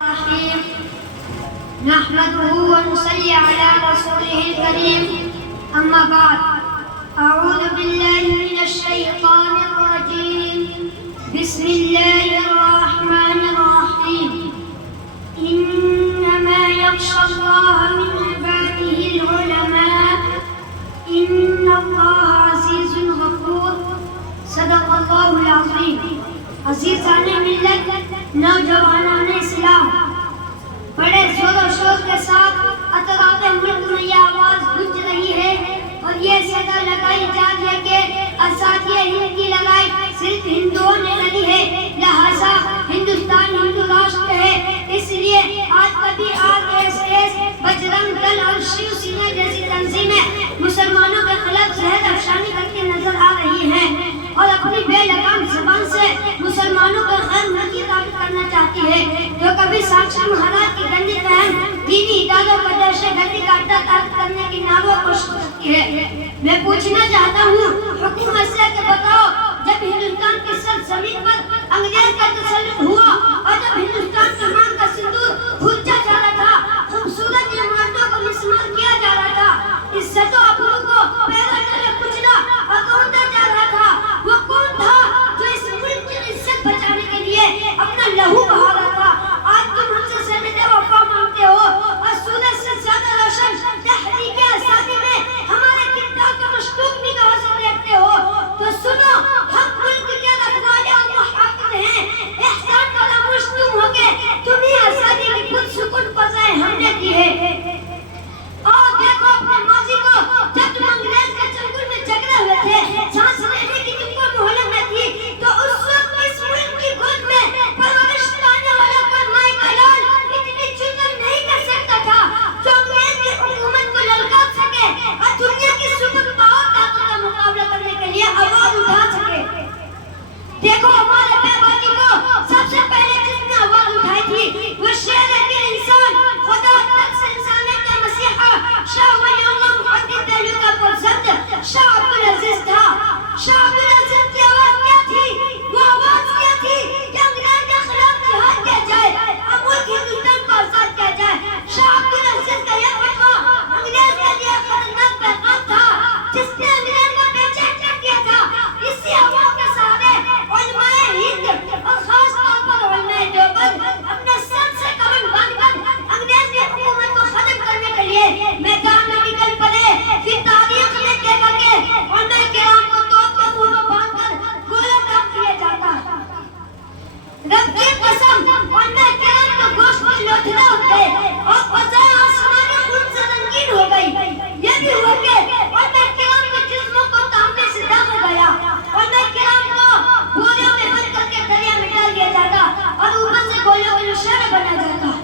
الرحيم نحمده ونصلي على رسوله الكريم أما بعد أعوذ بالله من الشيطان الرجيم بسم الله الرحمن الرحيم إنما يخشى الله من عباده العلماء إن الله عزيز غفور صدق الله العظيم عزیزان ملت نوجوانان اسلام بڑے زور و شور کے ساتھ اطراف ملک میں یہ آواز گونج رہی ہے اور یہ صدا لگائی جا رہی ہے کہ آزادی ہند کی لڑائی صرف ہندوؤں نے لڑی ہے، لہذا ہندوستان ہندو راشٹر ہے۔ اس لیے آج کبھی RSS، بجرنگ دل اور شیو سینا جیسی تنظیمیں مسلمانوں کے خلاف زہر افشانی کرتی نظر آ رہی ہیں اور اپنی بے لگام زبان سے مسلمانوں کو غیر ملکی ثابت کرنا چاہتی ہے، جو کبھی ساکشی مہاراج کی گندی بہن دینی اداروں پر دہشت گردی کا اڈا ثابت کرنے کی ناغور کوشش کرتی ہے۔ میں پوچھنا چاہتا ہوں حکومت سے کہ بتاؤ، جب ہندوستان کی سرزمین پر انگریز کا تسلط ہوا اور جب ہندوستان کے مان کا سندور بھوجا جا رہا تھا، خوبصورت عمارتوں کو مسمار کیا جا رہا تھا، عزت و آبرو کو پیروں تلے کچلا اور توڑا جا رہا تھا، وہ کون تھا جو اس ملک کی عزت بچانے کے لیے اپنا لہو بہا رہا تھا؟ آج تم ہم سے سند وفا مانگتے ہو اور سورج سے زیادہ روشن تحریک آزادی میں ہمارے کردار کو مشکوک نگاہوں سے دیکھتے ہو، تو سنو، ہم ملک کے رکھوالے اور محافظ ہیں۔ احسان فراموش تم ہو کے تمہیں آزادی کی پرسکون فضائیں ہم نے دی ہے۔ اور دیکھو اپنے ماضی کو، جب تم انگریز کے چنگل میں جگڑے ہوئے تھے، سانس لینے کی تم کو مہلت نہ تھی، تو اس وقت اس ملک کی گود میں پرورش پانے والا کوئی مائی کا لال اتنی چنگل نہیں کر سکتا تھا جو انگریز کی حکومت کو للکار سکے اور دنیا کی سپر پاور طاقت کا مقابلہ کرنے کے لیے آواز اٹھا سکے۔ دیکھو ہمارے پیغمبر کو سب سے پہلے جس نے آواز اٹھائی تھی وہ شیر دل انسان، خدا تک سے انسانیت کا مسیحا، شاہ ولی اللہ محمد دہلوی کا پرزند شاہ عبدالعزیز تھا۔ شاہ عبدالعزیز کی آواز کیا تھی؟ وہ آواز کیا تھی کہ انگریز کے خلاف جہاد کیا جائے اور ملک ہندوستان کو آزاد کیا جائے۔ شاہ عبدالعزیز کا یہ فتویٰ انگریز کے لیے خطرناک پیغام تھا جس نے انگریز کو بے چین کر دیا تھا۔ اسی آواز کے سہارے علماء ہند اور خاص طور پر علماء دیوبند اپنے سر سے کمر باندھ کر انگریز کی حکومت کو ختم کرنے کے لیے میدان میں نکل پڑے۔ پھر تاریخ میں کہہ کر کے علماء کرام کو توپ کے منہ میں باندھ کر گویا کام کیا جاتا۔ رب کی قسم، علماء کرام کے گوشت میں لوتھڑے اٹھ گئے اور فضائے آسمانی خون سے رنگین ہو گئی۔ یہ بھی ہوا کہ علماء کرام کے جسموں کو تانبے سے داغا گیا، علماء کرام کو گولیوں میں بند کر کے دریا میں ڈال دیا جاتا اور اوپر سے گولیوں کے نشانہ بنا جاتا۔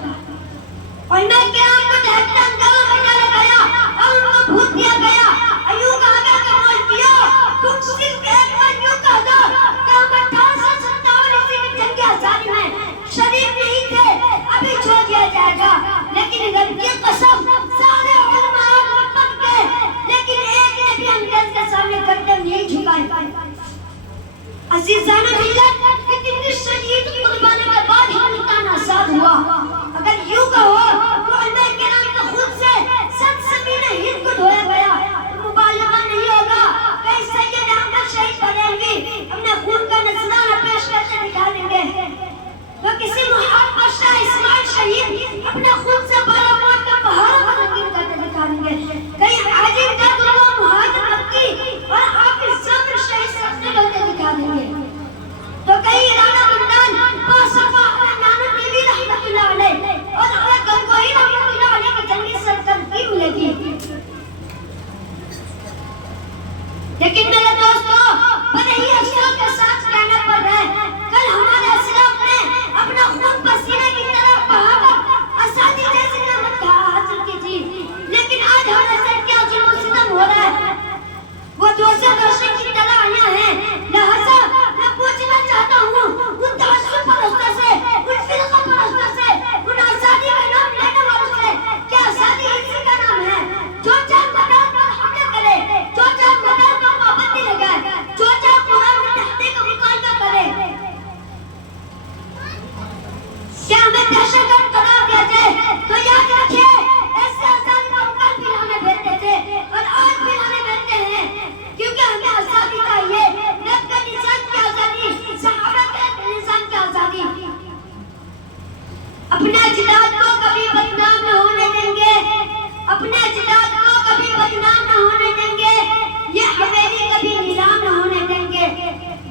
علماء کرام کو دہتا اندازہ میں ڈالا گیا اور ان کو بھوت دیا گیا۔ ایوں کہا گیا کہ مولویوں، تم صرف ایک بار یوں کہہ دو کہ ہم 1857 عیسوی میں جنگ آزادی میں شریف نہیں تھے، ابھی چھوڑ دیا جائے گا۔ لیکن رب کی قسم، سارے علماء بن گئے لیکن ایک نے بھی انگریز کے سامنے گردن نہیں جھکائی۔ عزیزان ملت، اتنی شدید قربانی کے بعد ہندوستان آزاد ہوا۔ اگر یوں کہو تو علماء کرام کے خون سے سرزمین ہند کو دھویا گیا، مبالغہ نہیں ہوگا کہ سید احمد شہید بریلوی اپنے خون کا نذرانہ پیش کرتے دکھا دیں گے، تو کسی محب پر شاہ اسماعیل شہید اپنے خون سے بالاموت کا پہاڑوں کو رنگین کرتے دکھا دیں گے، کہیں حاجی امداد اللہ مہاجر مکی اور حافظ ظفر شہید سبزے ہوتے دکھا دیں گے، تو کہیں رانا مندان باصفا اور نانو بی بی رحمت اللہ علیہ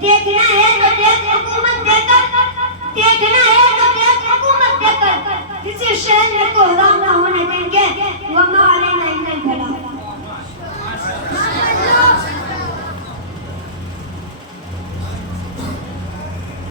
دیکھنا ہے تو دیکھ حکومت دے کر، دیکھنا ہے تو دیکھ حکومت دے کر کسی شہر میں کو حرام نہ ہونے دیں گے. وما علینا الا البلاغ.